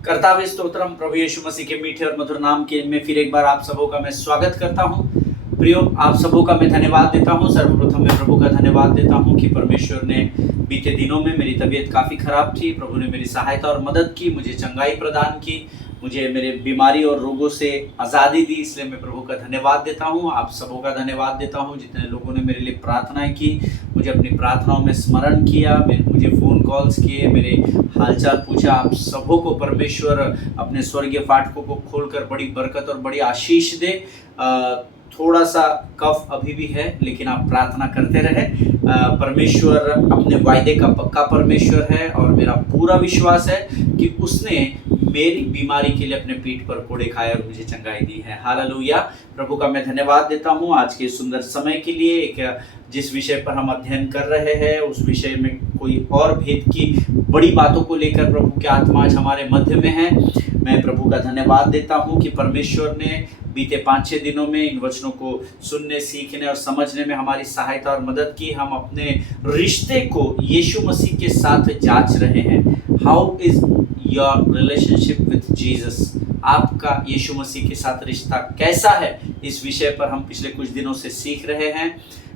कर्ताव्य स्तोत्रम प्रभु यीशु मसीह के मीठे और मधुर नाम के में फिर एक बार आप सबों का मैं स्वागत करता हूं। प्रियो, आप सबों का मैं धन्यवाद देता हूं। सर्वप्रथम मैं प्रभु का धन्यवाद देता हूं कि परमेश्वर ने बीते दिनों में मेरी तबीयत काफ़ी ख़राब थी। प्रभु ने मेरी सहायता और मदद की, मुझे चंगाई प्रदान की, मुझे मेरे बीमारी और रोगों से आज़ादी दी। इसलिए मैं प्रभु का धन्यवाद देता हूँ। आप सबों का धन्यवाद देता हूँ जितने लोगों ने मेरे लिए प्रार्थनाएं की, मुझे अपनी प्रार्थनाओं में स्मरण किया, मुझे फ़ोन कॉल्स किए, मेरे हालचाल पूछा। आप सबों को परमेश्वर अपने स्वर्गीय फाटकों को खोलकर बड़ी बरकत और बड़ी आशीष दे। थोड़ा सा कफ अभी भी है, लेकिन आप प्रार्थना करते रहे। परमेश्वर अपने वायदे का पक्का परमेश्वर है और मेरा पूरा विश्वास है कि उसने मेरी बीमारी के लिए अपने पीठ पर कोड़े खाए और मुझे चंगाई दी है। हालेलुया। प्रभु का मैं धन्यवाद देता हूँ आज के सुंदर समय के लिए। जिस विषय पर हम अध्ययन कर रहे हैं उस विषय में कोई और भेद की बड़ी बातों को लेकर प्रभु की आत्मा आज हमारे मध्य में है। मैं प्रभु का धन्यवाद देता हूँ कि परमेश्वर ने बीते 5-6 दिनों में इन वचनों को सुनने, सीखने और समझने में हमारी सहायता और मदद की। हम अपने रिश्ते को यीशु मसीह के साथ जांच रहे हैं। How is your relationship with Jesus? आपका यीशु मसीह के साथ रिश्ता कैसा है? इस विषय पर हम पिछले कुछ दिनों से सीख रहे हैं।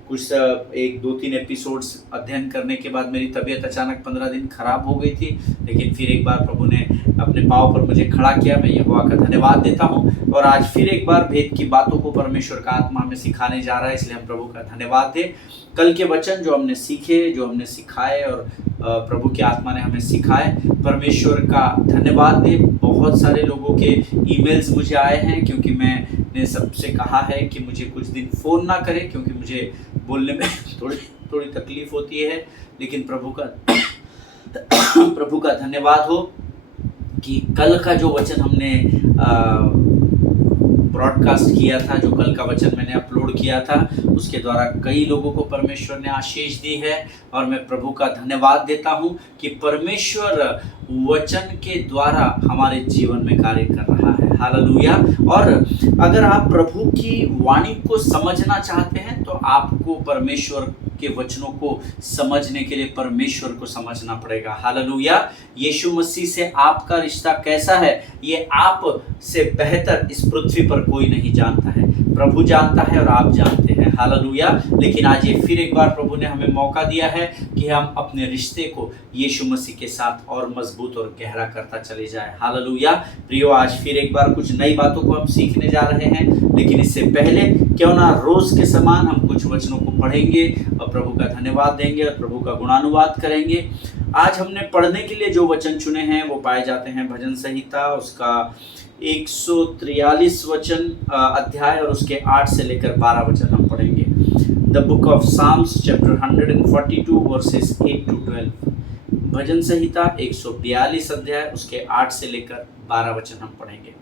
कुछ 1-2-3 एपिसोड्स अध्ययन करने के बाद मेरी तबीयत अचानक 15 दिन खराब हो गई थी, लेकिन फिर एक बार प्रभु ने अपने पाँव पर मुझे खड़ा किया। मैं यहोवा का धन्यवाद देता हूँ और आज फिर एक बार भेद की बातों को परमेश्वर का आत्मा में सिखाने जा रहा है, इसलिए हम प्रभु का धन्यवाद दें। कल के वचन जो हमने सीखे, जो हमने सिखाए और प्रभु की आत्मा ने हमें सिखाए, परमेश्वर का धन्यवाद दें। बहुत सारे लोगों के ईमेल्स मुझे आए हैं, क्योंकि मैंने सबसे कहा है कि मुझे कुछ दिन फ़ोन ना करें, क्योंकि मुझे बोलने में थोड़ी तकलीफ होती है। लेकिन प्रभु का धन्यवाद हो कि कल का जो वचन हमने ब्रॉडकास्ट किया था, जो कल का वचन मैंने अपलोड किया था, उसके द्वारा कई लोगों को परमेश्वर ने आशीष दी है। और मैं प्रभु का धन्यवाद देता हूँ कि परमेश्वर वचन के द्वारा हमारे जीवन में कार्य कर रहा है। हालेलुया। और अगर आप प्रभु की वाणी को समझना चाहते हैं तो आपको परमेश्वर के वचनों को समझने के लिए परमेश्वर को समझना पड़ेगा। हालेलुया। यीशु मसीह से आपका रिश्ता कैसा है, ये आप से बेहतर इस पृथ्वी पर कोई नहीं जानता है। प्रभु जानता है और आप जानते हैं। हालेलुया। लेकिन आज ये फिर एक बार प्रभु ने हमें मौका दिया है कि हम अपने रिश्ते को यीशु मसीह के साथ और मजबूत और गहरा करता चले जाए। हालेलुया। प्रियो, आज फिर एक बार कुछ नई बातों को हम सीखने जा रहे हैं, लेकिन इससे पहले क्यों ना रोज के समान हम कुछ वचनों को पढ़ेंगे और प्रभु का धन्यवाद देंगे और प्रभु का गुणानुवाद करेंगे। आज हमने पढ़ने के लिए जो वचन चुने हैं वो पाए जाते हैं भजन संहिता, उसका 143 वचन अध्याय और उसके 8 से लेकर 12 वचन हम पढ़ेंगे। The book of Psalms chapter 142 verses 8 to 12। भजन संहिता 142 अध्याय उसके 8 से लेकर 12 वचन हम पढ़ेंगे।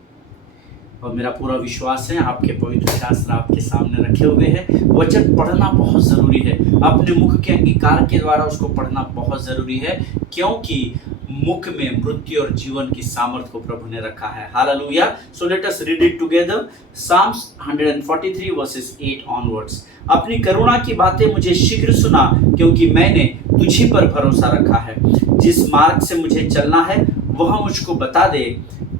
और मेरा पूरा विश्वास है आपके पवित्र शास्त्र आपके सामने रखे हुए हैं। वचन पढ़ना बहुत ज़रूरी है। अपने मुख के अंगीकार के द्वारा उसको पढ़ना बहुत ज़रूरी है, क्योंकि मुख में मृत्यु और जीवन की सामर्थ को प्रभु ने रखा है। Hallelujah. So let us read it together. Psalms 143 verses 8 onwards. अपनी करुणा की बातें मुझे शीघ्र सुना, क्योंकि मैंने तुझी पर भरोसा रखा है। जिस मार्ग से मुझे चलना है वह मुझको बता दे,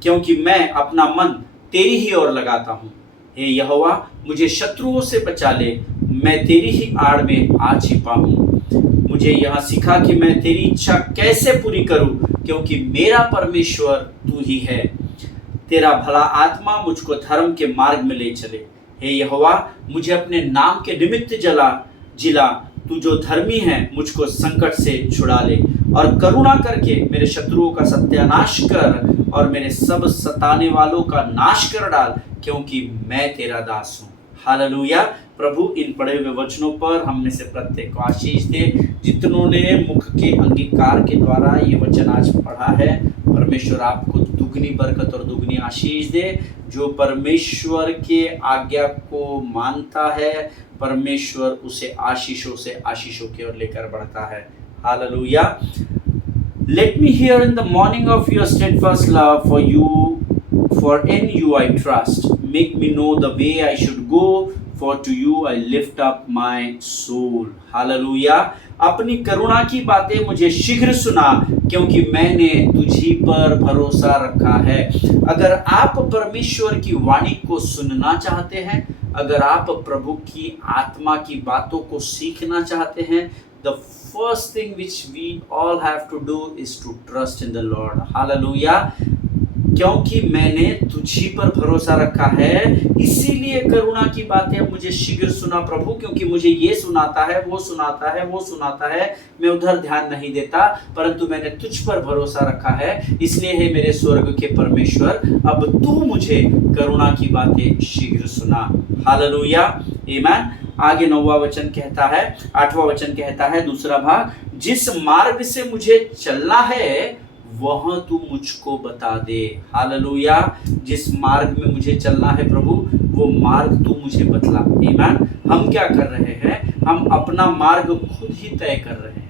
क्योंकि मैं अपना मन तेरी ही ओर लगाता हूँ। हे यहोवा, मुझे शत्रुओं से बचा ले, मैं तेरी ही आड़ में आ छिपा हूँ। मुझे यह सिखा कि मैं तेरी इच्छा कैसे पूरी करूं, क्योंकि मेरा परमेश्वर तू ही है। तेरा भला आत्मा मुझको धर्म के मार्ग में ले चले। हे यहोवा, मुझे अपने नाम के निमित्त जिला तू जो धर्मी है मुझको संकट से छुड़ा ले, और करुणा करके मेरे शत्रुओं का सत्यानाश कर और मेरे सब सताने वालों का नाश कर डाल, क्योंकि मैं तेरा दास हूँ। हालेलुया। प्रभु इन पढ़े हुए वचनों पर हम में से प्रत्येक को आशीष दे। जितनों ने मुख के अंगीकार के द्वारा ये वचन आज पढ़ा है, परमेश्वर आपको दुगनी बरकत और दुगनी आशीष दे। जो परमेश्वर के आज्ञा को मानता है, परमेश्वर उसे आशीषों से आशीषों की ओर लेकर बढ़ता है। Hallelujah. Let me hear in the morning of your steadfast love for in you I trust. Make me know the way I should go, for to you I lift up my soul. Hallelujah. अपनी करुणा की बातें मुझे शीघ्र सुना, क्योंकि मैंने तुझी पर भरोसा रखा है। अगर आप परमेश्वर की वाणी को सुनना चाहते हैं, अगर आप प्रभु की आत्मा की बातों को सीखना चाहते हैं, the first thing which we all have to do is to trust in the Lord. Hallelujah. क्योंकि मैंने तुझी पर भरोसा रखा है, इसीलिए करुणा की बातें मुझे शीघ्र सुना प्रभु, क्योंकि मुझे ये सुनाता है, वो सुनाता है, वो सुनाता है, मैं उधर ध्यान नहीं देता, परंतु मैंने तुझ पर भरोसा रखा है। इसलिए हे मेरे स्वर्ग के परमेश्वर, अब तू मुझे करुणा की बातें शीघ्र सुना। हालेलुया, आमीन। आगे 9वां वचन कहता है, 8वां वचन कहता है, दूसरा भाग, जिस मार्ग से मुझे चलना है वह तू मुझको बता दे। हालेलुया, जिस मार्ग में मुझे चलना है प्रभु, वो मार्ग तू मुझे बतला। आमीन। हम क्या कर रहे हैं? हम अपना मार्ग खुद ही तय कर रहे हैं।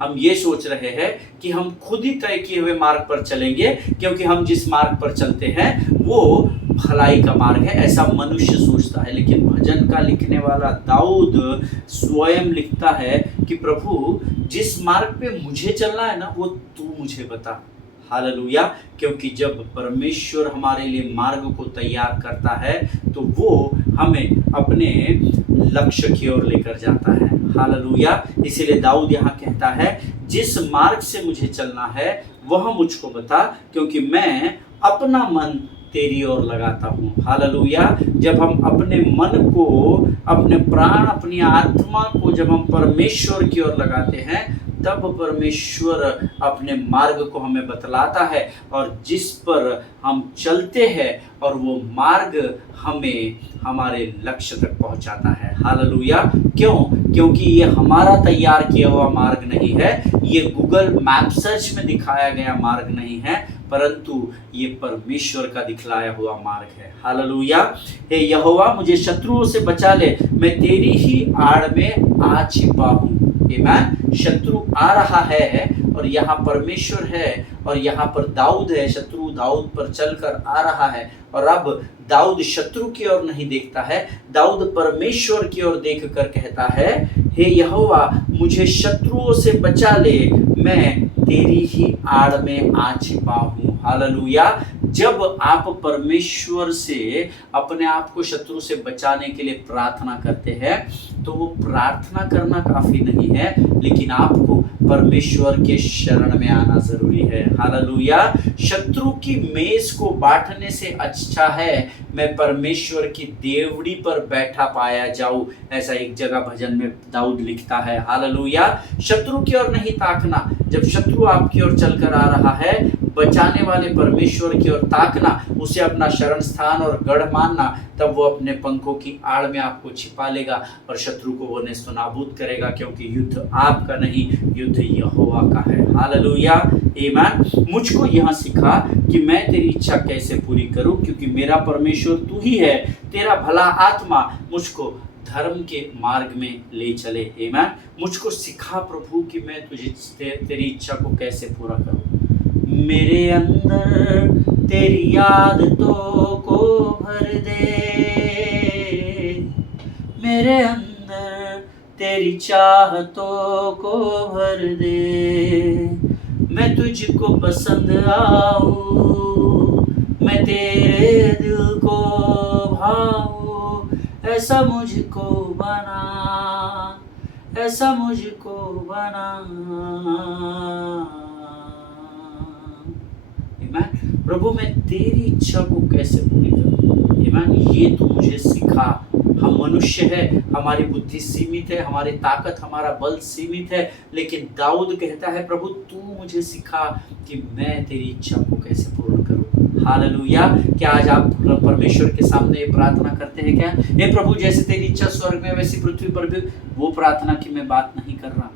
हम ये सोच रहे हैं कि हम खुद ही तय किए हुए मार्ग पर चलेंगे, क्योंकि हम जिस मार्ग पर चलते हैं वो भलाई का मार्ग है, ऐसा मनुष्य सोचता है। लेकिन भजन का लिखने वाला दाऊद स्वयं लिखता है कि प्रभु, जिस मार्ग पे मुझे चलना है ना, वो तू मुझे बता। हालेलुया, क्योंकि जब परमेश्वर हमारे लिए मार्ग को तैयार करता है तो वो हमें अपने लक्ष्य की ओर लेकर जाता है। हालेलुया, इसीलिए दाऊद यहाँ कहता है, जिस मार्ग से मुझे चलना है वह मुझको बता, क्योंकि मैं अपना मन तेरी ओर लगाता हूँ। हालेलुया, जब हम अपने मन को, अपने प्राण, अपनी आत्मा को जब हम परमेश्वर की ओर लगाते हैं, तब परमेश्वर अपने मार्ग को हमें बतलाता है और जिस पर हम चलते हैं, और वो मार्ग हमें हमारे लक्ष्य तक पहुंचाता है। हालेलुया, क्यों? क्योंकि ये हमारा तैयार किया हुआ मार्ग नहीं है, ये गूगल मैप सर्च में दिखाया गया मार्ग नहीं है, परंतु ये परमेश्वर का दिखलाया हुआ मार्ग है। हालेलुया, हे यहोवा, मुझे शत्रुओं से बचा ले, मैं तेरी ही आड़ में आ छिपा हूँ। आमीन। शत्रु आ रहा है और यहाँ परमेश्वर है, और यहाँ पर दाऊद है, शत्रु दाऊद पर चलकर आ रहा है, और अब दाऊद शत्रु की ओर नहीं देखता है, दाऊद परमेश्वर की ओर देखकर कहता है, हे यहोवा, मुझे शत्रुओं से बचा ले, मैं तेरी ही आड़ में आ छिपा हूँ। हालेलुया, जब आप परमेश्वर से अपने आप को शत्रु से बचाने के लिए प्रार्थना करते हैं, तो वो प्रार्थना करना काफी नहीं है, लेकिन आपको परमेश्वर के शरण में आना जरूरी है। हालेलुया, शत्रु की मेज को बांटने से अच्छा है मैं परमेश्वर की देवड़ी पर बैठा पाया जाऊं, ऐसा एक जगह भजन में दाऊद लिखता है। हालेलुया, शत्रु की ओर नहीं ताकना, जब शत्रु आपकी ओर चलकर आ रहा है, बचाने वाले परमेश्वर की ओर ताकना, उसे अपना शरण स्थान और गढ़ मानना, तब वो अपने पंखों की आड़ में आपको छिपा लेगा और शत्रु को वो नेस्तनाबूद करेगा, क्योंकि युद्ध आपका नहीं, युद्ध यहोवा का है। हालेलुया, आमीन। मुझको यहाँ सिखा कि मैं तेरी इच्छा कैसे पूरी करूं, क्योंकि मेरा परमेश्वर तू ही है, तेरा भला आत्मा मुझको धर्म के मार्ग में ले चले। आमीन। मुझको सिखा प्रभु कि मैं तुझे तेरी इच्छा को कैसे पूरा करूं। मेरे अंदर तेरी आदतों को भर दे, मेरे अंदर तेरी चाहतों को भर दे, मैं तुझको पसंद आऊं, मैं तेरे दिल को भाऊं, ऐसा मुझको बना, ऐसा मुझको बना। प्रभु, मैं तेरी इच्छा को कैसे पूरी करूं? आमीन। ये तू मुझे सिखा। हम मनुष्य है, हमारी बुद्धि सीमित है, हमारी ताकत, हमारा बल सीमित है, लेकिन दाऊद कहता है, प्रभु तू मुझे सिखा कि मैं तेरी इच्छा को कैसे पूर्ण करूं। हालेलुया, क्या आज आप परमेश्वर के सामने ये प्रार्थना करते हैं क्या? हे प्रभु, जैसे तेरी इच्छा स्वर्ग में वैसी पृथ्वी पर भी। वो प्रार्थना की मैं बात नहीं कर रहा,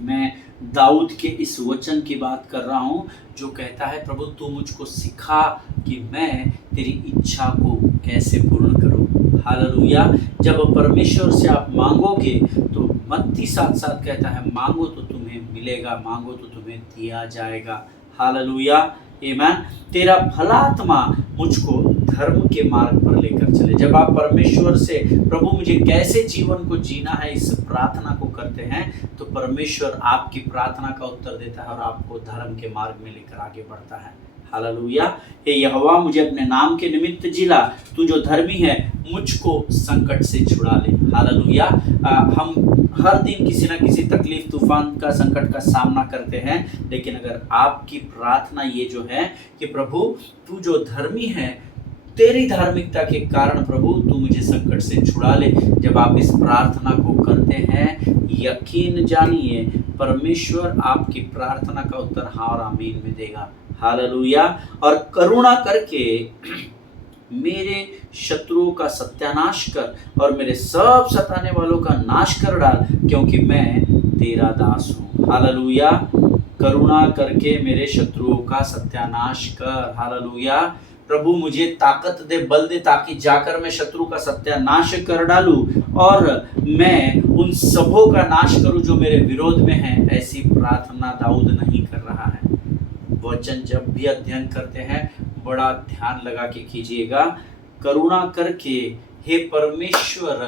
मैं दाऊद के इस वचन की बात कर रहा हूँ जो कहता है, प्रभु तू मुझको सिखा कि मैं तेरी इच्छा को कैसे पूर्ण करूँ। हालेलुया, जब परमेश्वर से आप मांगोगे तो मत्ती 7:7 कहता है, मांगो तो तुम्हें मिलेगा, मांगो तो तुम्हें दिया जाएगा। हालेलुया, आमीन। तेरा भला आत्मा मुझको धर्म के मार्ग पर लेकर चले। जब आप परमेश्वर से प्रभु मुझे कैसे जीवन को जीना है इस प्रार्थना को करते हैं, तो परमेश्वर आपकी प्रार्थना का उत्तर देता है और आपको धर्म के मार्ग में लेकर आगे बढ़ता है। हालेलुया। हे यहोवा, मुझे अपने नाम के निमित्त जिला, तू जो धर्मी है मुझको संकट से छुड़ा ले। हालेलुया। हम हर दिन किसी न किसी तकलीफ, तूफान का, संकट का सामना करते हैं, लेकिन अगर आपकी प्रार्थना ये जो है कि प्रभु तू जो धर्मी है, तेरी धार्मिकता के कारण प्रभु तू मुझे संकट से छुड़ा ले, जब आप इस प्रार्थना को करते हैं, यकीन जानिए परमेश्वर आपकी प्रार्थना का उत्तर हाँ और आमीन में देगा। हालेलुया। और करुणा करके मेरे शत्रुओं का सत्यानाश कर और मेरे सब सताने वालों का नाश कर डाल, क्योंकि मैं तेरा दास हूँ। हालेलुया। करुणा करके मेरे शत्रुओं का सत्यानाश कर। हालेलुया। प्रभु मुझे ताकत दे, बल दे, ताकि जाकर मैं शत्रु का सत्यानाश कर डालूं और मैं उन सबों का नाश करूं जो मेरे विरोध में हैं। ऐसी प्रार्थना दाऊद नहीं कर रहा है। वचन जब भी अध्ययन करते हैं बड़ा ध्यान लगा के कीजिएगा। करुणा करके हे परमेश्वर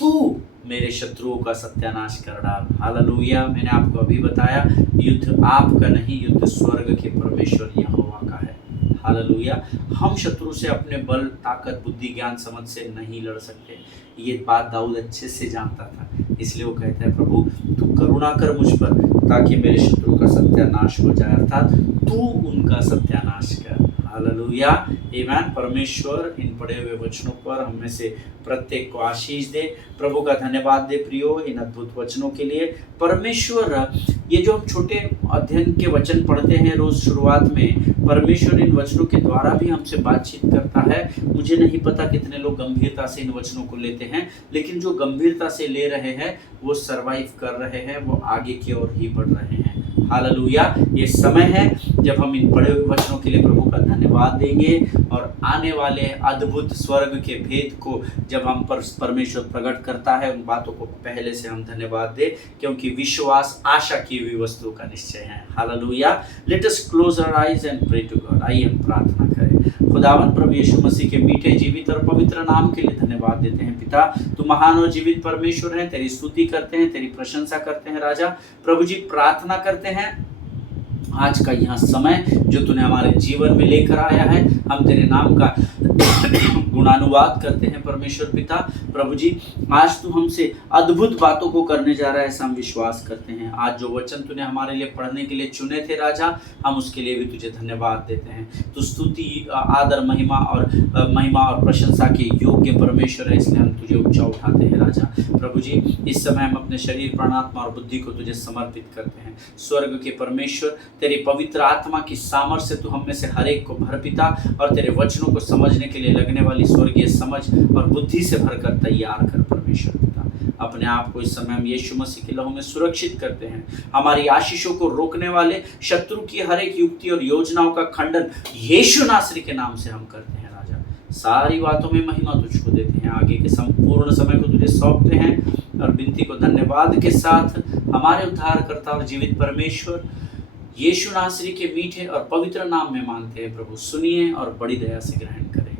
तू मेरे शत्रुओं का सत्यानाश कर डाल। हालेलुया। मैंने आपको अभी बताया, युद्ध आपका नहीं, युद्ध स्वर्ग के परमेश्वर यहोवा का है। हालेलुया। हम शत्रु से अपने बल, ताकत, बुद्धि, ज्ञान, समझ से नहीं लड़ सकते। ये बात दाऊद अच्छे से जानता था, इसलिए वो कहता है प्रभु तू करुणा कर मुझ पर, ताकि मेरे शत्रु का सत्यानाश हो जाए, अर्थात तू उनका सत्यानाश कर। हालेलुया। आमीन। परमेश्वर इन पढ़े हुए वचनों पर हम में से प्रत्येक को आशीष दे। प्रभु का धन्यवाद दे प्रियो इन अद्भुत वचनों के लिए। परमेश्वर ये जो हम छोटे अध्ययन के वचन पढ़ते हैं रोज शुरुआत में, परमेश्वर इन वचनों के द्वारा भी हमसे बातचीत करता है। मुझे नहीं पता कितने लोग गंभीरता से इन वचनों को लेते हैं, लेकिन जो गंभीरता से ले रहे हैं वो सरवाइव कर रहे हैं, वो आगे की ओर ही बढ़ रहे हैं। हालेलुया। ये समय है जब हम इन पढ़े हुए वचनों के लिए प्रभु का धन्यवाद देंगे और आने वाले अद्भुत स्वर्ग के भेद को जब हम पर परमेश्वर प्रकट करता है, उन बातों को पहले से हम धन्यवाद दें, क्योंकि विश्वास आशा की हुई वस्तु का निश्चय है। Hallelujah. Let us close our eyes and pray to God. आइए हम प्रार्थना करें। खुदावन प्रभु यीशु मसीह के मीठे, जीवित और पवित्र नाम के लिए धन्यवाद देते हैं। पिता तू महान और जीवित परमेश्वर है, तेरी स्तुति करते हैं, तेरी प्रशंसा करते हैं। राजा प्रभु जी प्रार्थना करते हैं आज का यह समय जो तूने हमारे जीवन में लेकर आया है, हम तेरे नाम का गुणानुवाद करते हैं। परमेश्वर पिता प्रभु जी आज तू हमसे अद्भुत बातों को करने जा रहा है, ऐसा हम विश्वास करते हैं। आज जो वचन तूने हमारे लिए पढ़ने के लिए चुने थे राजा, हम उसके लिए भी तुझे धन्यवाद देते हैं। तू स्तुति, आदर, महिमा और प्रशंसा के योग्य परमेश्वर है, इसलिए हम तुझे ऊंचा उठाते हैं। राजा प्रभु जी इस समय हम अपने शरीर, प्राणात्मा और बुद्धि को तुझे समर्पित करते हैं। स्वर्ग के परमेश्वर तेरी पवित्र आत्मा की सामर्थ्य से तू हम में से हर एक को भर पिता, और तेरे वचनों को समझने के लिए लगने वाली स्वर्गीय समझ और बुद्धि से भरकर तैयार कर परमेश्वर पिता। अपने आप को इस समय हम यीशु मसीह के लहू में सुरक्षित करते हैं। हमारी आशीषों को रोकने वाले शत्रु की हर एक युक्ति और योजनाओं का खंडन यीशु नासरी के नाम से हम करते हैं। राजा सारी बातों में महिमा तुझको देते हैं, आगे के संपूर्ण समय को तुझे सौंपते हैं और विनती को धन्यवाद के साथ हमारे उद्धारकर्ता और जीवित परमेश्वर यीशु नासरी के मीठे और पवित्र नाम में मांगते हैं। प्रभु सुनिए और बड़ी दया से ग्रहण करें।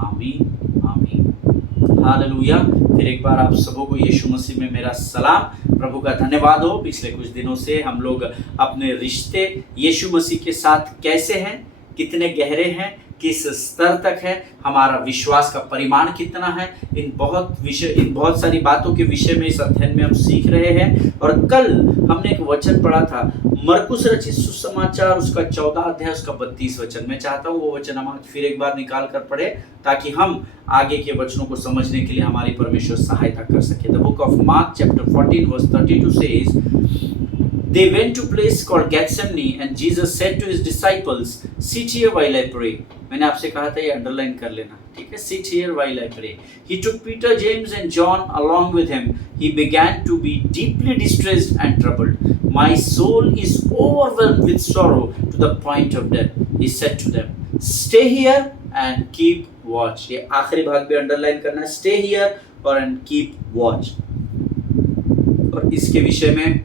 आमीन आमीन। हालेलुया। फिर एक बार आप सबों को यीशु मसीह में मेरा सलाम। प्रभु का धन्यवाद हो। पिछले कुछ दिनों से हम लोग अपने रिश्ते यीशु मसीह के साथ कैसे हैं, कितने गहरे हैं, किस स्तर तक है, हमारा विश्वास का परिमाण कितना है, इन बहुत सारी बातों के विषय में इस अध्ययन में हम सीख रहे हैं। और कल हमने एक वचन पढ़ा था, मरकुस रचित सुसमाचार उसका 14 अध्याय उसका 32 वचन। मैं चाहता हूँ वो वचन हम आज फिर एक बार निकाल कर पढ़े, ताकि हम आगे के वचनों को समझने के लिए हमारी परमेश्वर सहायता कर सके। The book of Mark chapter 14 verse 32 says, They went to a place called Gethsemane and Jesus said to his disciples, Sit here while I pray. मैंने आपसे कहा था ये अंडरलाइन कर लेना, ठीक है? Sit here while I pray. He took Peter, James and John along with him. He began to be deeply distressed and troubled. My soul is overwhelmed with sorrow to the point of death. He said to them, Stay here and keep watch. ये आखिरी भाग भी underline करना है, Stay here and keep watch. और इसके विषय में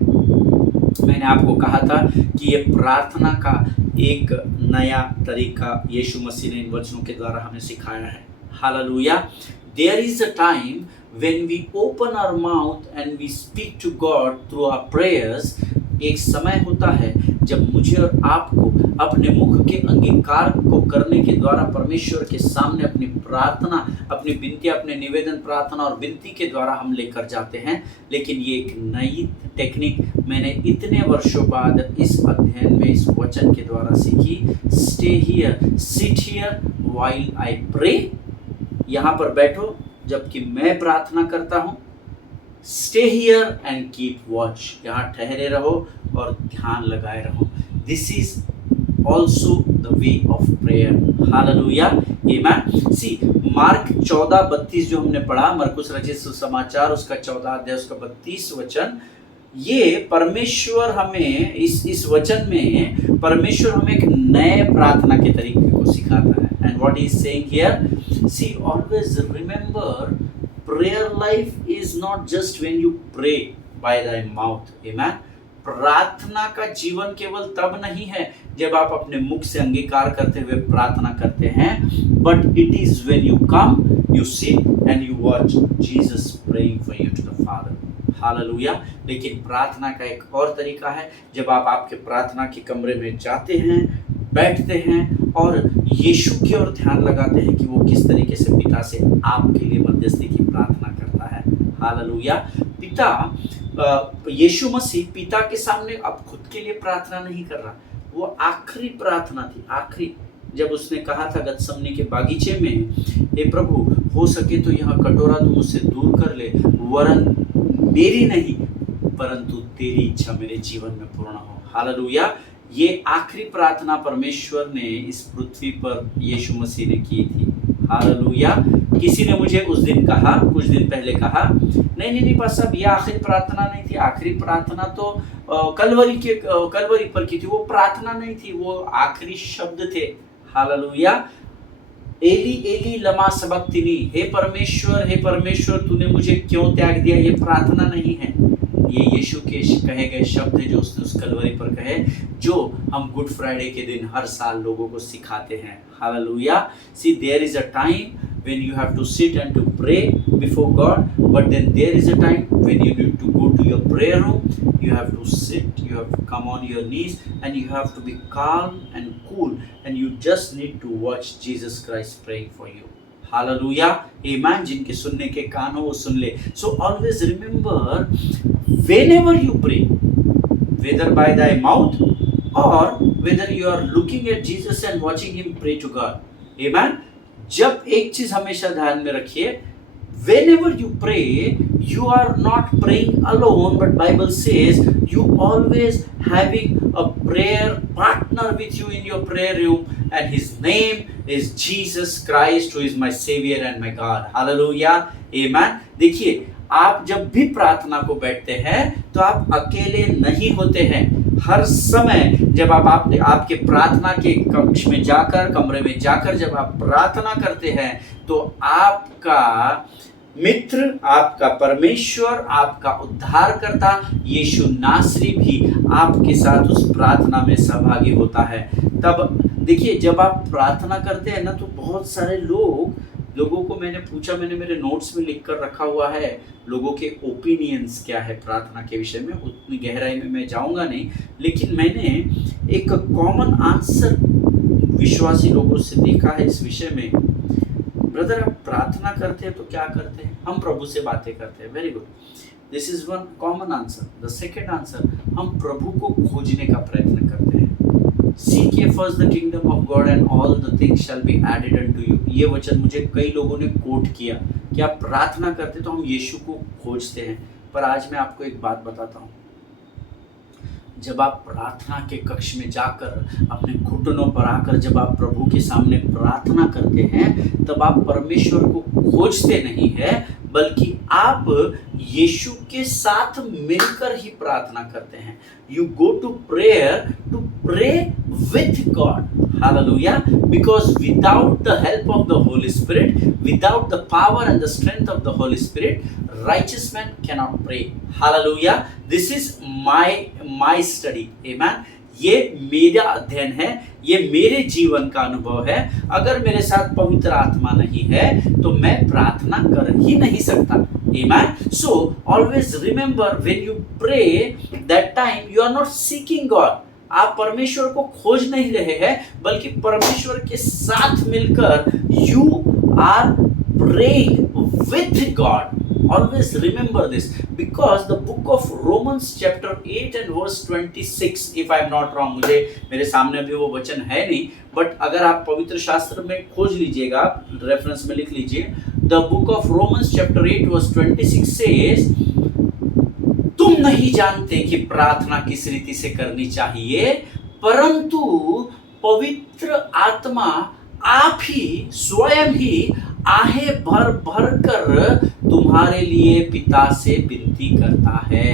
मैंने आपको कहा था कि ये प्रार्थना का एक नया तरीका यीशु मसीह ने इन वचनों के द्वारा हमें सिखाया है। Hallelujah. There is a time when we open our mouth and we speak to God through our prayers. एक समय होता है जब मुझे और आपको अपने मुख के अंगीकार को करने के द्वारा परमेश्वर के सामने अपनी प्रार्थना, अपनी विनती, अपने निवेदन, प्रार्थना और विनती के द्वारा हम लेकर जाते हैं। लेकिन ये एक नई टेक्निक मैंने इतने वर्षों बाद इस अध्ययन में इस वचन के द्वारा सीखी। Stay here, sit here while I pray. यहाँ पर बैठो जबकि मैं प्रार्थना करता हूँ। Stay here and keep watch, यहाँ ठहरे रहो और ध्यान लगाए रहो। This is also the way of prayer. Hallelujah, amen. See Mark 14:32 जो हमने पढ़ा, मरकुस रचित सुसमाचार उसका 14 अध्याय उसका 32 वचन, ये परमेश्वर हमें इस वचन में परमेश्वर हमें एक नए प्रार्थना के तरीके को सिखाता है। And what is saying here, see always remember prayer life is not just when you pray by thy mouth, amen। प्रार्थना का जीवन केवल तब नहीं है जब आप अपने मुख से अंगीकार करते हुए प्रार्थना करते हैं, but it is when you come, you sit and you watch Jesus praying for you to the Father। Hallelujah. लेकिन प्रार्थना का एक और तरीका है जब आप आपके प्रार्थना के कमरे में जाते हैं, बैठते हैं और यीशु की ओर ध्यान लगाते हैं कि वो किस तरीके से पिता से आपके लिए मध्यस्थी की प्रार्थना करता है। हालेलुया। पिता, यीशु मसीह पिता के सामने अब खुद के लिए प्रार्थना नहीं कर रहा। वो आखिरी प्रार्थना थी, आखिरी जब उसने कहा था गतसमनी के बागीचे में, हे प्रभु हो सके तो यह कटोरा तुम मुझसे दूर कर ले, वरन मेरी नहीं परंतु तेरी इच्छा मेरे जीवन में पूर्ण हो। हालेलुया। ये आखिरी प्रार्थना परमेश्वर ने इस पृथ्वी पर यीशु मसीह ने की थी। हालेलुया। किसी ने मुझे उस दिन कहा, कुछ दिन पहले कहा, नहीं पास साहब, ये आखिरी प्रार्थना नहीं थी, आखिरी प्रार्थना तो कलवरी पर की थी, वो प्रार्थना नहीं थी, वो आखिरी शब्द थे। हालेलुया। एली एली लमा सबक्तनी, हे परमेश्वर तूने मुझे क्यों त्याग दिया, ये प्रार्थना नहीं है। ये यीशु के कहे गए शब्द है जो उसने उस कलवरी पर कहे, जो हम गुड फ्राइडे के दिन हर साल लोगों को सिखाते हैं। Hallelujah. See there is a time when you have to sit and to pray before God, but then there is a time when you need to go to your prayer room, you have to sit, you have to come on your knees and you have to be calm and cool and you just need to watch Jesus Christ praying for you। Hallelujah, amen. जिनके सुनने के कान हो वो सुन ले। So always remember, whenever you pray, whether by thy mouth or whether you are looking at Jesus and watching him pray to God, amen। जब एक चीज हमेशा ध्यान में रखिए, whenever you pray, you are not praying alone, but Bible says you always having a prayer partner with you in your prayer room, and his name is Jesus Christ, who is my Savior and my God। Hallelujah, amen। देखिए, आप जब भी प्रार्थना को बैठते हैं तो आप अकेले नहीं होते हैं। हर समय जब आप आपके प्रार्थना के कक्ष में जाकर, कमरे में जाकर जब आप प्रार्थना करते हैं तो आपका मित्र, आपका परमेश्वर, आपका उद्धारकर्ता यीशु नासरी भी आपके साथ उस प्रार्थना में सहभागी होता है। तब देखिए, जब आप प्रार्थना करते हैं ना, तो बहुत सारे लोगों को मैंने पूछा, मैंने मेरे नोट्स में लिख कर रखा हुआ है, लोगों के ओपिनियंस क्या है प्रार्थना के विषय में। उतनी गहराई में मैं जाऊंगा नहीं, लेकिन मैंने एक कॉमन आंसर विश्वासी लोगों से देखा है इस विषय में। ब्रदर, आप प्रार्थना करते हैं तो क्या करते हैं? हम प्रभु से बातें करते हैं। Very good, this is one common answer. The second answer, हम प्रभु को खोजने का प्रयत्न करते हैं। Seek ye first the kingdom of God and all the things shall be added unto you। ये वचन मुझे कई लोगों ने कोट किया कि आप प्रार्थना करते तो हम यीशु को खोजते हैं। पर आज मैं आपको एक बात बताता हूँ, जब आप प्रार्थना के कक्ष में जाकर अपने घुटनों पर आकर जब आप प्रभु के सामने प्रार्थना करते हैं, तब आप परमेश्वर को खोजते नहीं है, बल्कि आप यीशु के साथ मिलकर ही प्रार्थना करते हैं। You go to prayer to pray with God। Hallelujah। Because without the help of the Holy Spirit, without the power and the strength of the Holy Spirit, righteous man cannot pray। Hallelujah। This is my study। Amen। ये मेरा अध्ययन है, ये मेरे जीवन का अनुभव है। अगर मेरे साथ पवित्र आत्मा नहीं है तो मैं प्रार्थना कर ही नहीं सकता। Amen. So always remember when you pray that time you are not seeking God. आप परमेश्वर को खोज नहीं रहे हैं, बल्कि परमेश्वर के साथ मिलकर you are praying with God. Always remember this, because the book of Romans chapter 8 and verse 26, if I am not wrong, मुझे मेरे सामने अभी वो वचन है नहीं, बट अगर आप पवित्र शास्त्र में खोज लीजिएगा, रेफरेंस में लिख लीजिए, the book of Romans chapter 8 verse 26 says, तुम नहीं जानते कि प्रार्थना किस रीति से करनी चाहिए, परंतु पवित्र आत्मा आप ही स्वयं ही आहे भर भर कर तुम्हारे लिए पिता से विनती करता है।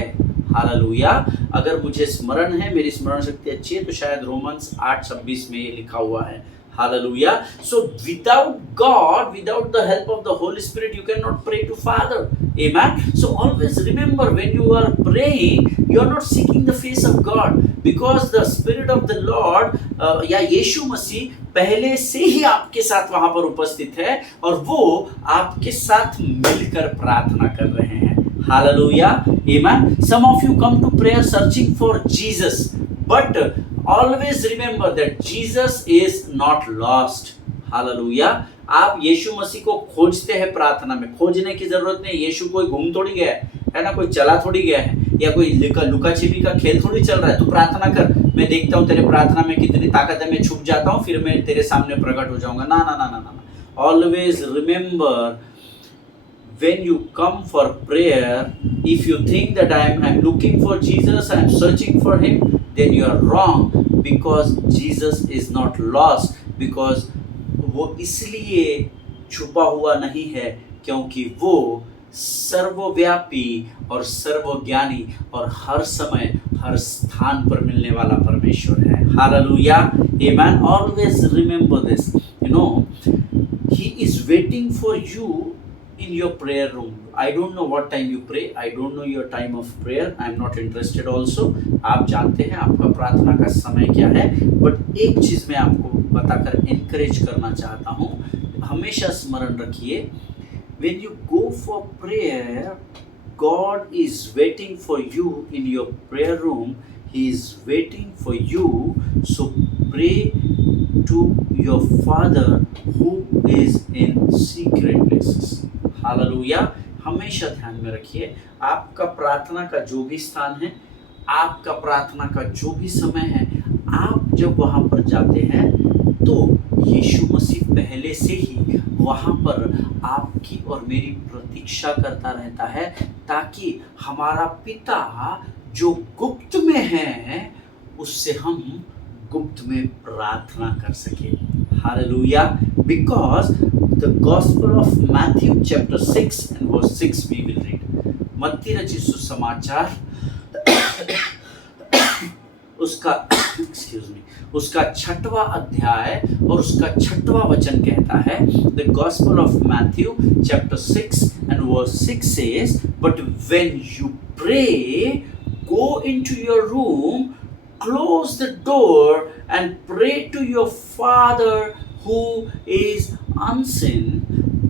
हालेलुया। अगर मुझे स्मरण है, मेरी स्मरण शक्ति अच्छी है, तो शायद रोमन्स 8:26 में ये लिखा हुआ है। Hallelujah. So without God, without the help of the Holy Spirit, you cannot pray to Father. Amen. So always remember, when you are praying, you are not seeking the face of God, because the Spirit of the Lord या यीशु मसीह पहले से ही आपके साथ वहां पर उपस्थित है और वो आपके साथ मिलकर प्रार्थना कर रहे हैं। Hallelujah. Amen. Some of you come to prayer searching for Jesus, but always remember that Jesus is not lost. Hallelujah. आप यीशु मसीह को खोजते हैं प्रार्थना में, खोजने की जरूरत नहीं। यीशु कोई घूम थोड़ी गया है ना, कोई चला थोड़ी गया है, या कोई लुका छिपी का खेल थोड़ी चल रहा है। तू प्रार्थना कर, मैं देखता हूँ तेरे प्रार्थना में कितनी ताकत है, मैं छुप जाता हूँ, फिर मैं तेरे सामने प्रकट हो जाऊंगा। ना ना ना ना ना। Always remember, when you come for prayer, if you think that I'm looking for Jesus, I'm searching for him, then you are wrong, because Jesus is not lost, because वो इसलिए छुपा हुआ नहीं है क्योंकि वो सर्वव्यापी और सर्वज्ञानी और हर समय हर स्थान पर मिलने वाला परमेश्वर है। Hallelujah. Amen. Always remember this, you know, he is waiting for you in your prayer room. I don't know what time you pray, I don't know your time of prayer, I am not interested also. आप जानते हैं आपका प्रार्थना का समय क्या है, but एक चीज मैं आपको बताकर encourage करना चाहता हूँ, हमेशा स्मरण रखिए, when you go for prayer, God is waiting for you in your prayer room. He is waiting for you. So pray to your Father who is in secret places. Hallelujah. हमेशा ध्यान में रखिए, आपका प्रार्थना का जो भी स्थान है, आपका प्रार्थना का जो भी समय है, आप जब वहां पर जाते हैं तो यीशु मसीह पहले से ही वहां पर आपकी और मेरी प्रतीक्षा करता रहता है, ताकि हमारा पिता जो गुप्त में है उससे हम गुप्त में प्रार्थना कर सके। Hallelujah. Because the gospel of Matthew chapter 6 and verse 6 we will read. मत्ती रचित सुसमाचार उसका 6वां अध्याय और उसका 6वां वचन कहता है, the gospel of Matthew chapter 6 and verse 6 says, but when you pray, go into your room, close the door and pray to your Father who is unseen,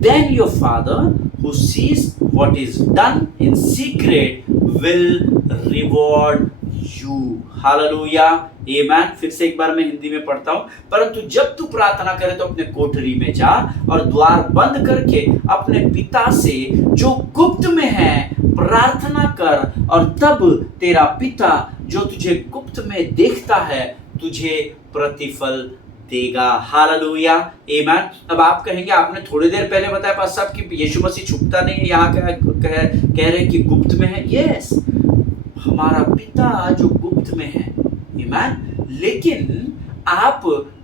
then your Father who sees what is done in secret will reward you. Hallelujah. Amen. फिर से एक बार मैं हिंदी में पढ़ता हूँ। परंतु जब तू प्रार्थना करे तो अपने कोठरी में जा और द्वार बंद करके अपने पिता से जो गुप्त में है प्रार्थना कर, और तब तेरा पिता जो तुझे गुप्त में देखता है तुझे प्रतिफल देगा। हालेलुया। आमेन। अब आप कहेंगे, आपने थोड़ी देर पहले बताया पास्टर साहब कि यीशु मसीह छुपता नहीं है, यहाँ कह रहे कि गुप्त में है। यस, हमारा पिता जो गुप्त में है। आमेन। लेकिन आप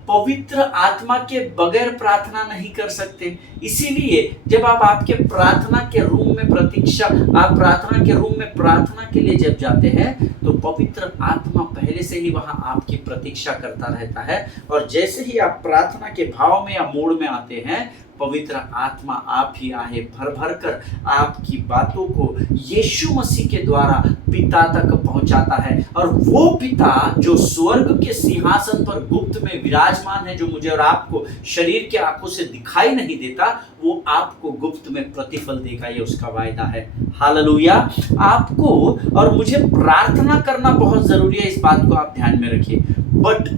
पवित्र आत्मा के बगैर प्रार्थना नहीं कर सकते। इसीलिए जब आप आपके प्रार्थना के रूम में आप प्रार्थना के रूम में प्रार्थना के लिए जब जाते हैं तो पवित्र आत्मा पहले से ही वहां आपकी प्रतीक्षा करता रहता है, और जैसे ही आप प्रार्थना के भाव में या मूड में आते हैं पवित्र आत्मा आप ही आए, भर भर कर आपकी बातों को यीशु मसीह के द्वारा पिता तक पहुंचाता है। और वो पिता जो स्वर्ग के सिंहासन पर गुप्त में विराजमान है, जो मुझे और आपको शरीर के आंखों से दिखाई नहीं देता, वो आपको गुप्त में प्रतिफल देगा, ये उसका वायदा है। हालेलुया। आपको और मुझे प्रार्थना करना बहुत जरूरी है, इस बात को आप ध्यान में रखिए। But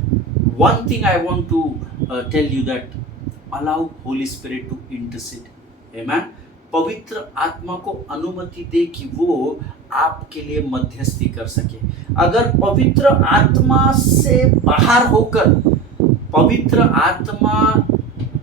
one thing I want to tell you that allow holy spirit to intercede. Amen. पवित्र आत्मा को अनुमति दे कि वो आपके लिए मध्यस्थी कर सके। अगर पवित्र आत्मा से बाहर होकर, पवित्र आत्मा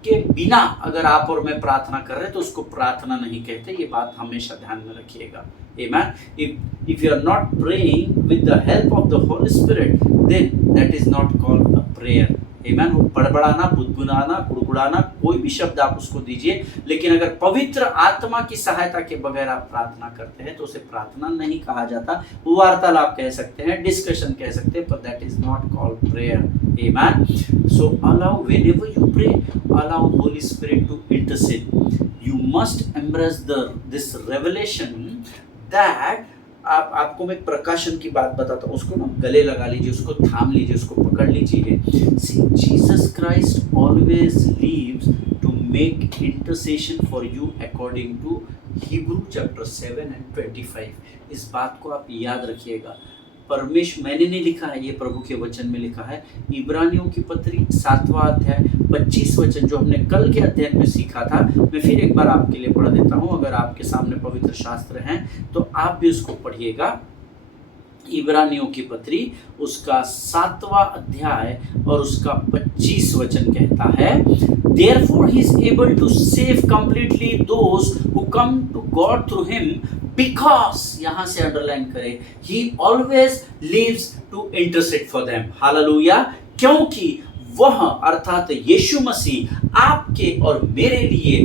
के बिना अगर आप और मैं प्रार्थना कर रहे हैं तो उसको प्रार्थना नहीं कहते। ये बात हमेशा ध्यान में रखिएगा। Amen. If you are not praying with the help of the Holy Spirit, then that is not called a prayer. Amen. वो बड़बड़ाना, बुदबुदाना, कुड़कुड़ाना, कोई भी शब्द आप उसको दीजिए, लेकिन अगर पवित्र आत्मा की सहायता के बगैर आप प्रार्थना करते हैं तो उसे प्रार्थना नहीं कहा जाता। वो वार्तालाप कह सकते हैं, डिस्कशन कह सकते हैं, but that is not called prayer. Amen. So allow, whenever you pray, allow Holy Spirit to intercede. You must embrace this revelation that आपको मैं प्रकाशन की बात बताता हूँ, उसको ना गले लगा लीजिए, उसको थाम लीजिए, उसको पकड़ लीजिए। See, Jesus Christ always lives to make intercession for you according to Hebrew chapter 7 and 25। इस बात को आप याद रखिएगा। परमेश्वर, मैंने नहीं लिखा है, ये प्रभु के वचन में लिखा है। इब्रानियों की पत्री 7वां अध्याय 25 वचन, जो हमने कल के अध्ययन में सीखा था, मैं फिर एक बार आपके लिए पढ़ देता हूँ। अगर आपके सामने पवित्र शास्त्र हैं तो आप भी उसको पढ़िएगा। इब्रानियों की पत्री उसका 7वां अध्याय और उसका 25 वचन कहता है, Therefore he is able to save completely those who come to God through him, because, यहाँ से अंडरलाइन करें, he always lives to intercede for them। Hallelujah. क्योंकि वह अर्थात यीशु मसीह आपके और मेरे लिए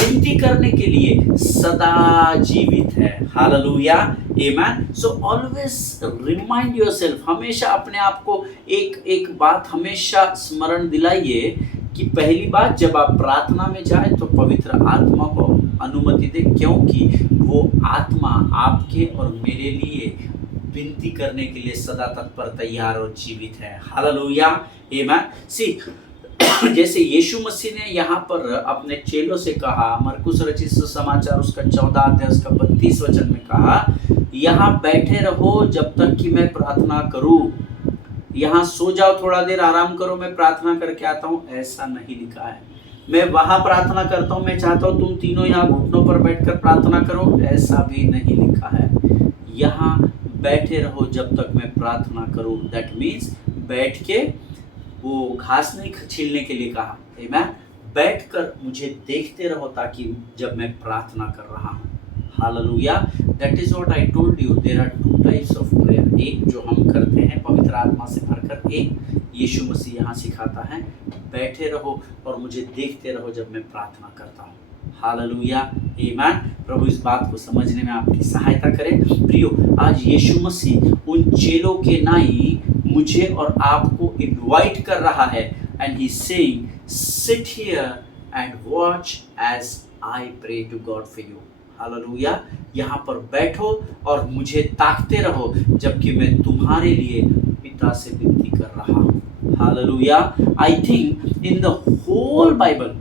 विनती करने के लिए सदा जीवित है। हालेलुया। आमेन। सो ऑलवेज रिमाइंड योरसेल्फ, हमेशा अपने आप को एक बात हमेशा स्मरण दिलाइए कि पहली बात, जब आप प्रार्थना में जाए तो पवित्र आत्मा को अनुमति दे, क्योंकि वो आत्मा आपके और मेरे लिए विनती करने के लिए सदा तत्पर, तैयार और जीवित है। हालेलुया। आमेन। सी, जैसे यीशु मसीह ने यहाँ पर अपने चेलों से कहा, मरकुस रचित सुसमाचार उसका 14 अध्याय उसका 32 वचन में कहा, यहाँ बैठे रहो जब तक कि मैं प्रार्थना करूं, यहाँ सो जाओ, थोड़ा देर आराम करो, मैं प्रार्थना करके आता हूँ। ऐसा नहीं लिखा है। मैं वहां प्रार्थना करता हूँ, मैं चाहता हूँ तुम तीनों यहाँ घुटनों पर बैठकर प्रार्थना करो, ऐसा भी नहीं लिखा है। यहाँ बैठे रहो जब तक मैं प्रार्थना करूँ। दैट मीन्स बैठ के, वो घास नहीं छीलने के लिए कहा, आमेन। बैठकर मुझे देखते रहो ताकि जब मैं प्रार्थना कर रहा हूँ। Hallelujah. That is what I told you, there are 2 types of prayer. एक जो हम करते हैं पवित्र आत्मा से भरकर, एक यीशु मसीह यहाँ सिखाता है, बैठे रहो और मुझे देखते रहो जब मैं प्रार्थना करता हूँ। हालेलुया। आमेन। प्रभु इस बात को समझने में आपकी सहायता करे। प्रियो, आज यीशु मसीह उन चेलों के नाई मुझे और आपको इनवाइट कर रहा है, and he saying, sit here and watch as I pray to God for you. Hallelujah. यहाँ पर बैठो और मुझे ताकते रहो जबकि मैं तुम्हारे लिए पिता से विनती कर रहा हूँ। Hallelujah. I think in the whole Bible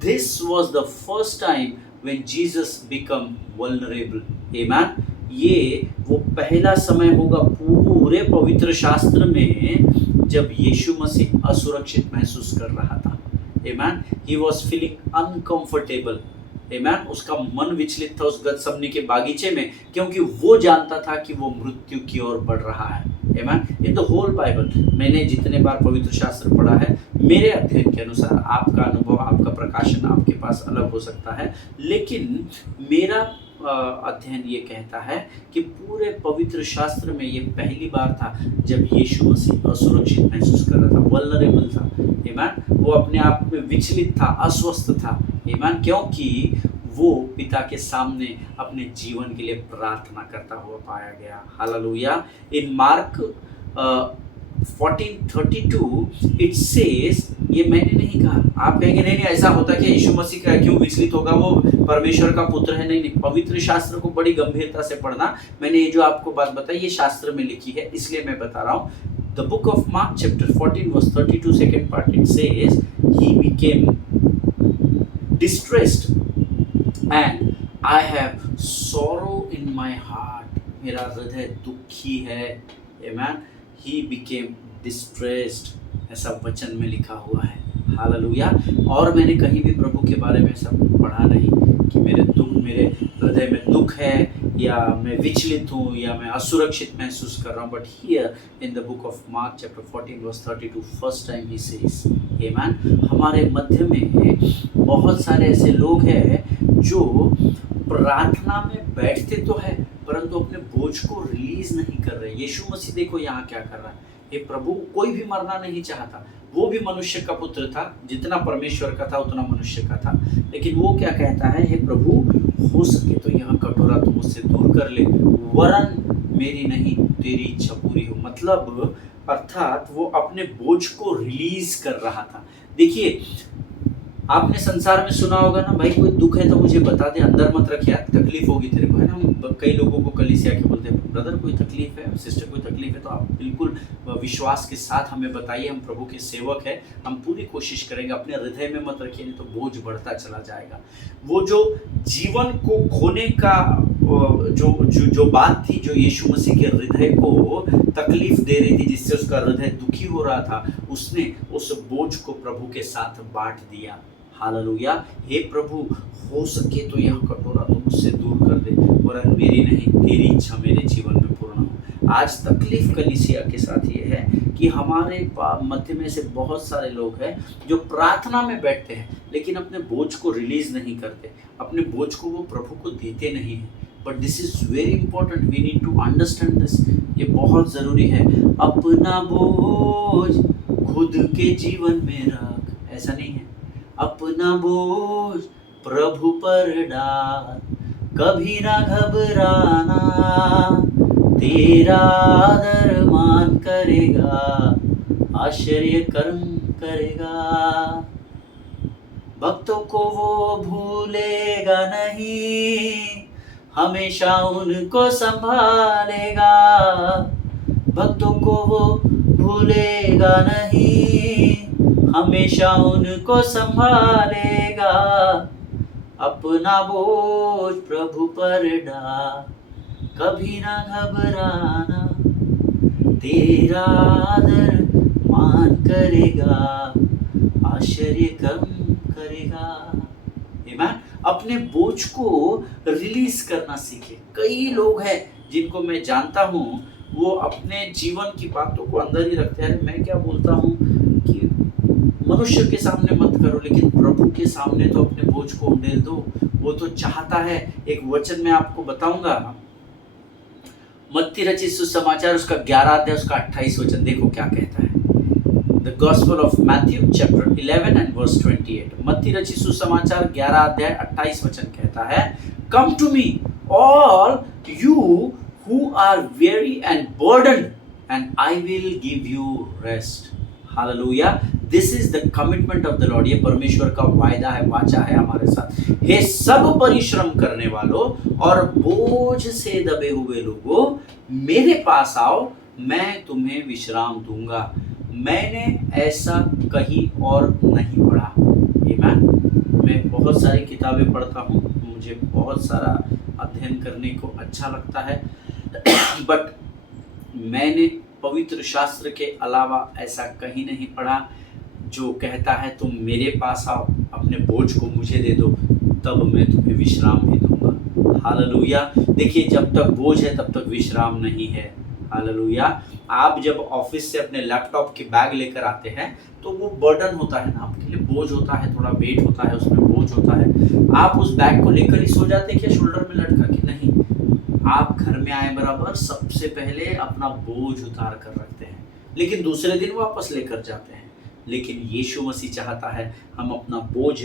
this was the first time when Jesus become vulnerable। Amen। ये वो पहला समय होगा पूरे पवित्र शास्त्र में जब यीशु मसीह असुरक्षित महसूस कर रहा था। Amen। He was feeling uncomfortable। Amen। उसका मन विचलित था उस गतसमनी के बागीचे में, क्योंकि वो जानता था कि वो मृत्यु की ओर बढ़ रहा है। Amen। In the whole Bible, मैंने जितने बार पवित्र शास्त्र पढ़ा है, मेरे अध्ययन के अनुसार, आपका अनुभव, आपका प्रकाशन आपके पास अलग हो सकता है, लेकिन मेरा अध्ययन ये कहता है कि पूरे पवित्र शास्त्र में ये पहली बार था जब यीशु मसीह असुरक्षित महसूस कर रहा था, वल्नरेबल था। आमेन। वो अपने आप में विचलित था, अस्वस्थ था। आमेन। क्योंकि वो पिता के सामने अपने जीवन के लिए प्रार्थना करता हुआ पाया गया। Hallelujah. In mark 14:32 it says, ये मैंने नहीं कहा। आप कहेंगे नहीं नहीं ऐसा होता कि यीशु मसीह का क्यों विचलित होगा, वो परमेश्वर का पुत्र है। नहीं नहीं, पवित्र शास्त्र को बड़ी गंभीरता से पढ़ना। मैंने ये जो आपको बात बताई ये शास्त्र में लिखी है, इसलिए मैं बता रहा हूँ। The book of Mark chapter 14 verse 32 second part it says he became distressed and I have sorrow in my heart. मेरा हृदय दुखी है। आमेन। ही बिकेम डिस्ट्रेस्ड, ऐसा वचन में लिखा हुआ है। हालेलुया। और मैंने कहीं भी प्रभु के बारे में ऐसा पढ़ा नहीं कि मेरे हृदय में दुख है या मैं विचलित हूँ या मैं असुरक्षित महसूस कर रहा हूँ। But here in the book of Mark chapter 14 verse 32 first time ही सेज आमेन। हमारे मध्य में बहुत सारे ऐसे लोग हैं जो प्रार्थना में बैठते तो है परंतु अपने बोझ को रिलीज नहीं कर रहे। यीशु मसीह देखो यहाँ क्या कर रहा है। ये प्रभु कोई भी मरना नहीं चाहता। वो भी मनुष्य का पुत्र था, जितना परमेश्वर का था उतना मनुष्य का था। लेकिन वो क्या कहता है, हे प्रभु हो सके तो यह कटोरा तुम मुझसे दूर कर ले, वरन मेरी नहीं तेरी इच्छा पूरी हो। मतलब अर्थात वो अपने बोझ को रिलीज कर रहा था। देखिए आपने संसार में सुना होगा ना, भाई कोई दुख है तो मुझे बता दे, अंदर मत रख यार, तकलीफ होगी तेरे को, है ना। हम कई लोगों को कलीसिया के बोलते हैं ब्रदर कोई तकलीफ है, सिस्टर कोई तकलीफ है तो आप बिल्कुल विश्वास के साथ हमें बताइए, हम प्रभु के सेवक हैं, हम पूरी कोशिश करेंगे। अपने हृदय में मत रखिए नहीं तो बोझ बढ़ता चला जाएगा। वो जो जीवन को खोने का जो बात थी, जो यीशु मसीह के हृदय को तकलीफ दे रही थी, जिससे उसका हृदय दुखी हो रहा था, उसने उस बोझ को प्रभु के साथ बांट दिया। हालेलुया। हे प्रभु हो सके तो यह कटोरा तुम मुझसे दूर कर दे, वरन मेरी नहीं तेरी इच्छा मेरे जीवन में पूर्ण हो। आज तकलीफ कलीसिया के साथ ये है कि हमारे मध्य में से बहुत सारे लोग हैं जो प्रार्थना में बैठते हैं लेकिन अपने बोझ को रिलीज नहीं करते, अपने बोझ को वो प्रभु को देते नहीं हैं। But this is very important, we need to understand this. ये बहुत ज़रूरी है। अपना बोझ खुद के जीवन में रख, ऐसा नहीं है। अपना बोझ प्रभु पर डाल, कभी ना घबराना, तेरा आदर मान करेगा, आश्चर्य कर्म करेगा। भक्तों को वो भूलेगा नहीं, हमेशा उनको संभालेगा। भक्तों को वो भूलेगा नहीं, हमेशा उनको संभालेगा। अपना बोझ प्रभु पर डाल, कभी ना घबराना, तेरा आदर मान करेगा, आश्चर्य कर्म करेगा। आमीन। अपने बोझ को रिलीज करना सीखे। कई लोग हैं जिनको मैं जानता हूँ, वो अपने जीवन की बातों को अंदर ही रखते हैं। मैं क्या बोलता हूँ कि मनुष्य के सामने मत करो, लेकिन प्रभु के सामने तो अपने बोझ को उंडेल दो। वो तो चाहता है। एक वचन मैं आपको बताऊंगा, मत्ती रचित सुसमाचार उसका 11 अध्याय उसका 28 वचन, देखो क्या कहता है। The Gospel of Matthew chapter 11 and verse 28। मत्ती रचित सुसमाचार 11 अध्याय 28 वचन कहता है, Come to me all you who are weary and burdened and I will give you rest। Hallelujah. This is the commitment of the Lord. ये परमेश्वर का वायदा है, वाचा है हमारे साथ। हे सब परिश्रम करने वालों और बोझ से दबे हुए लोगों, मेरे पास आओ, मैं तुम्हें विश्राम दूंगा। मैंने ऐसा कहीं और नहीं पढ़ा। आमीन। मैं बहुत सारी किताबें पढ़ता हूँ, मुझे बहुत सारा अध्ययन करने को अच्छा लगता है, बट मैंने पवित्र शास्त्र के अलावा ऐसा कहीं नहीं पढ़ा जो कहता है तुम मेरे पास आओ, अपने बोझ को मुझे दे दो, तब मैं तुम्हें विश्राम भी दूंगा। हालेलुया। देखिए जब तक बोझ है तब तक विश्राम नहीं है। हालेलुया। आप जब ऑफिस से अपने लैपटॉप की बैग लेकर आते हैं तो वो बर्डन होता है ना, आपके लिए बोझ होता है, थोड़ा वेट होता है, उसमें बोझ होता है। आप उस बैग को लेकर ही सो जाते क्या शोल्डर में लटका के? नहीं, आप घर में आए बराबर सबसे पहले अपना बोझ उतार कर रखते हैं, लेकिन दूसरे दिन वापस लेकर जाते हैं। लेकिन यीशु मसीह चाहता है हम अपना बोझ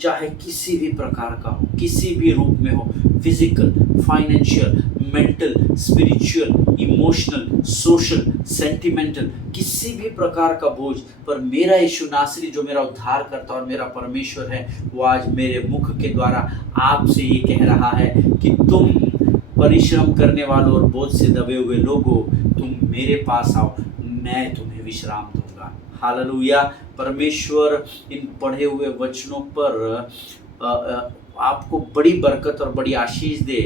चाहे किसी भी प्रकार का हो, किसी भी रूप में हो, physical, financial, mental, spiritual, emotional, social, sentimental, किसी भी प्रकार का बोझ पर मेरा यीशु नासरी जो मेरा उद्धार करता और मेरा परमेश्वर है, वो आज मेरे मुख के द्वारा आपसे ये कह रहा है कि तुम परिश्रम करने वालों और बोझ से दबे हुए लोगों, तुम मेरे पास आओ, मैं तुम्हें विश्राम दूंगा। हालेलुया। परमेश्वर इन पढ़े हुए वचनों पर आपको बड़ी बरकत और बड़ी आशीष दे।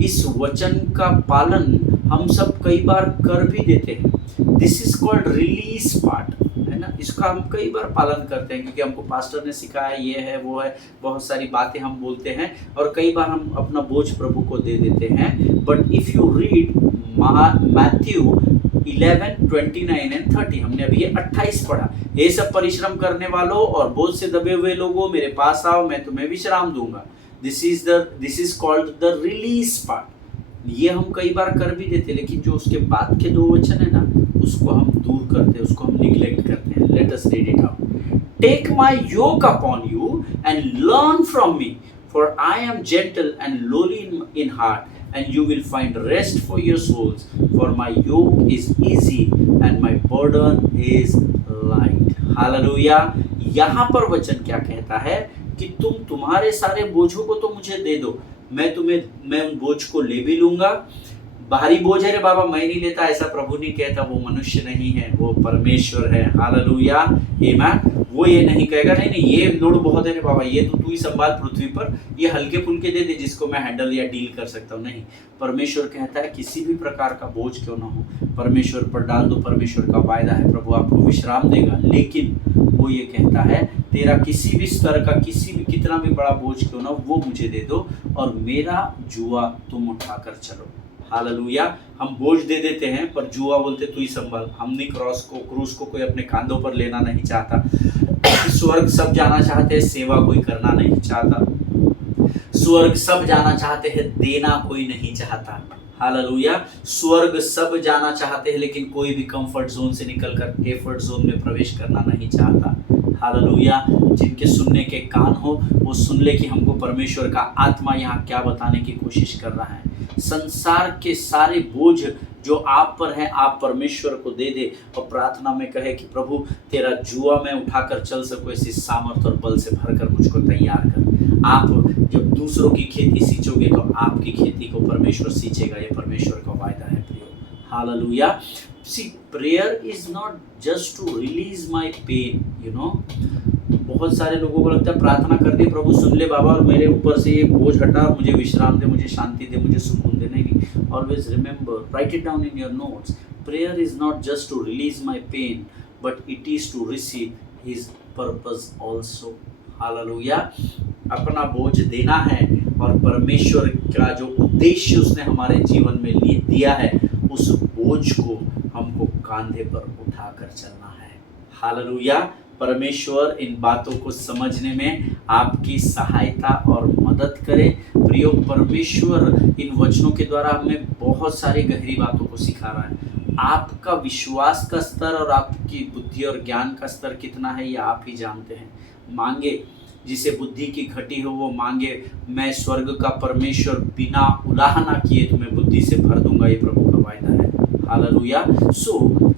इस वचन का पालन हम सब कई बार कर भी देते हैं। This is called release part, है ना। इसका हम कई बार पालन करते हैं क्योंकि हमको पास्टर ने सिखाया, ये है वो है, बहुत सारी बातें हम बोलते हैं और कई बार हम अपना बोझ प्रभु को दे देते हैं। But if you read Matthew 11:29 and 30, हमने अभी ये 28 पढ़ा, ये सब परिश्रम करने वालों और बोझ से दबे हुए लोगों मेरे पास आओ, मैं तुम्हें विश्राम दूंगा। This is called the release part. ये हम कई बार कर भी देते, लेकिन जो उसके बाद के 2 वचन है ना, उसको हम दूर करते हैं, उसको हम निग्लेक्ट करते हैं। Let us read it out. Take my yoke upon you and learn from me, for I am gentle and lowly in heart, and you will find rest for your souls, for my yoke is easy and my burden is light. Hallelujah. यहाँ पर वचन क्या कहता है कि तुम तुम्हारे सारे बोझों को तो मुझे दे दो, मैं उन बोझ को ले भी लूंगा। भारी बोझ है रे बाबा मैं नहीं लेता, ऐसा प्रभु नहीं कहता। वो मनुष्य नहीं है, वो परमेश्वर है। हालेलुया, आमीन। वो ये नहीं कहेगा नहीं नहीं ये लोड बहुत है रे बाबा, ये तो तू ही संभाल पृथ्वी पर, ये हल्के फुल्के दे दे जिसको मैं हैंडल या डील कर सकता हूँ। नहीं, परमेश्वर कहता है किसी भी प्रकार का बोझ क्यों ना हो, परमेश्वर पर डाल दो। परमेश्वर का वायदा है प्रभु आपको विश्राम देगा। लेकिन वो ये कहता है तेरा किसी भी स्तर का, किसी भी कितना भी बड़ा बोझ क्यों ना, वो मुझे दे दो और मेरा जुआ तुम उठाकर चलो। हालेलुया। हम बोझ दे देते हैं पर जुआ बोलते तू ही संभाल। हम नहीं क्रूस को कोई अपने कांधों पर लेना नहीं चाहता। स्वर्ग सब जाना चाहते हैं, सेवा कोई करना नहीं चाहता। स्वर्ग सब जाना चाहते हैं, देना कोई नहीं चाहता। हालेलुया। स्वर्ग सब जाना चाहते हैं, लेकिन कोई भी कंफर्ट जोन से निकलकर एफर्ट जोन में प्रवेश करना नहीं चाहता। हालेलुया। जिनके सुनने के कान हो वो सुन ले कि हमको परमेश्वर का आत्मा यहाँ क्या बताने की कोशिश कर रहा है। संसार के सारे बोझ जो आप पर है, आप परमेश्वर को दे दे और प्रार्थना में कहे कि प्रभु तेरा जुआ मैं उठाकर चल सकूं, ऐसी सामर्थ और बल से भरकर मुझको तैयार कर। आप जब दूसरों की खेती सींचोगे तो आपकी खेती को परमेश्वर सींचेगा, ये परमेश्वर का वायदा है प्रियो। Hallelujah. See, prayer is not just to release my pain, you know। बहुत सारे लोगों को लगता है प्रार्थना कर दे प्रभु सुन ले बाबा और मेरे ऊपर से ये बोझ हटा, मुझे विश्राम दे, मुझे शांति दे, मुझे सुकून दे। नहीं, always remember, write it down in your notes, prayer is not just to release my pain but it is to receive his purpose also. Hallelujah. अपना बोझ देना है और परमेश्वर का जो उद्देश्य उसने हमारे जीवन में दिया है, उस बोझ को हमको कांधे पर उठाकर चलना है। हालेलुया। परमेश्वर इन बातों को समझने में आपकी सहायता और मदद करे। प्रियो, परमेश्वर इन वचनों के द्वारा हमें बहुत सारी गहरी बातों को सिखा रहा है। आपका विश्वास का स्तर और आपकी बुद्धि और ज्ञान का स्तर कितना है ये आप ही जानते हैं। मांगे, जिसे बुद्धि की घटी हो वो मांगे, मैं स्वर्ग का परमेश्वर बिना उलाहना किए तुम्हें बुद्धि से भर दूंगा, ये प्रभु का वायदा है। हालेलुया। सो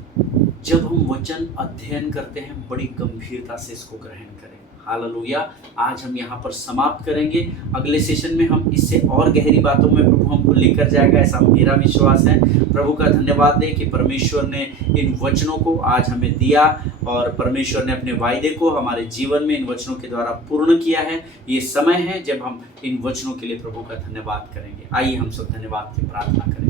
जब हम वचन अध्ययन करते हैं बड़ी गंभीरता से इसको ग्रहण करें। हालेलुया। आज हम यहाँ पर समाप्त करेंगे, अगले सेशन में हम इससे और गहरी बातों में प्रभु हमको लेकर जाएगा, ऐसा मेरा विश्वास है। प्रभु का धन्यवाद दें कि परमेश्वर ने इन वचनों को आज हमें दिया और परमेश्वर ने अपने वायदे को हमारे जीवन में इन वचनों के द्वारा पूर्ण किया है। ये समय है जब हम इन वचनों के लिए प्रभु का धन्यवाद करेंगे। आइए हम सब धन्यवाद की प्रार्थना करें।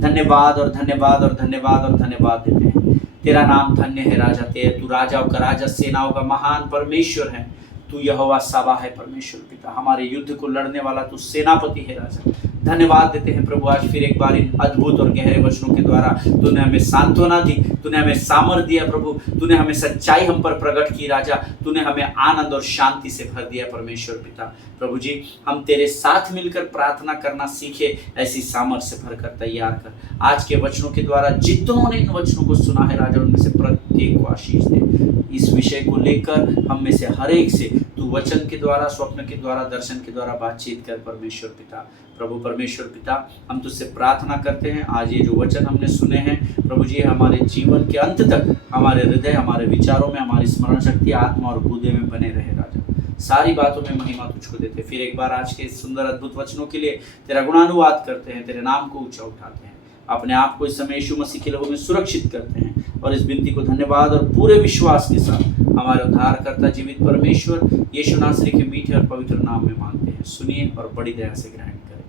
धन्यवाद और धन्यवाद और धन्यवाद और धन्यवाद देते हैं। तेरा नाम धन्य है राजा, तू राजाओं का राजा, सेनाओं का महान परमेश्वर है। तू यहोवा साबा है परमेश्वर पिता, हमारे युद्ध को लड़ने वाला तू सेनापति है राजा। धन्यवाद देते हैं प्रभु आज फिर एक बार इन अद्भुत और गहरे वचनों के द्वारा तूने हमें सांत्वना दी, तूने हमें सामर्थ दिया प्रभु, तूने हमें सच्चाई हम पर प्रकट की राजा, तूने हमें आनंद और शांति से भर दिया परमेश्वर पिता। प्रभु जी हम तेरे साथ मिलकर प्रार्थना करना सीखे, ऐसी सामर्थ से भरकर तैयार कर। आज के वचनों के द्वारा जितनों ने इन वचनों को सुना है राजा, उनमें से प्रत्येक को आशीष दे। इस विषय को लेकर हम में से हर एक से तू वचन के द्वारा, स्वप्न के द्वारा, दर्शन के द्वारा बातचीत कर परमेश्वर पिता। प्रभु परमेश्वर पिता हम तुझसे प्रार्थना करते हैं, आज ये जो वचन हमने सुने हैं प्रभु जी हमारे जीवन के अंत तक हमारे हृदय, हमारे विचारों में, हमारी स्मरण शक्ति, आत्मा और बुद्धि में बने रहे राजा। सारी बातों में महिमा तुझको देते। फिर एक बार आज के इस सुंदर अद्भुत वचनों के लिए तेरा गुणानुवाद करते हैं, तेरे नाम को ऊंचा उठाते हैं, अपने आप को इस समय यीशु मसीह के लहू में सुरक्षित करते हैं और इस विनती को धन्यवाद और पूरे विश्वास के साथ हमारे उद्धारकर्ता जीवित परमेश्वर यीशु नासरी के मीठे और पवित्र नाम में मांगते हैं। सुनिए और बड़ी दया से ग्रहण करें।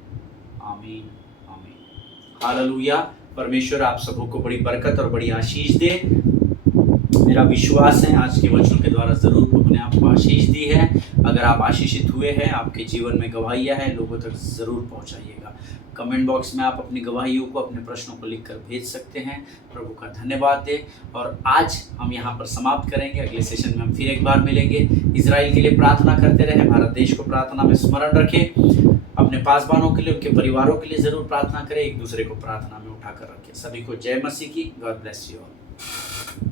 आमीन आमीन हालेलुया। परमेश्वर आप सबों को बड़ी बरकत और बड़ी आशीष दे। मेरा विश्वास है आज के वचनों के द्वारा जरूर प्रभु ने आपको आशीष दी है। अगर आप आशीषित हुए हैं, आपके जीवन में गवाहियाँ हैं, लोगों तक जरूर पहुंचाइएगा। कमेंट बॉक्स में आप अपनी गवाहियों को, अपने प्रश्नों को लिखकर भेज सकते हैं। प्रभु का धन्यवाद दें और आज हम यहाँ पर समाप्त करेंगे। अगले सेशन में हम फिर एक बार मिलेंगे। इजराइल के लिए प्रार्थना करते रहें, भारत देश को प्रार्थना में स्मरण रखें, अपने पासवानों के लिए, उनके परिवारों के लिए जरूर प्रार्थना करें, एक दूसरे को प्रार्थना में उठाकर रखें। सभी को जय मसीह की। God bless you all.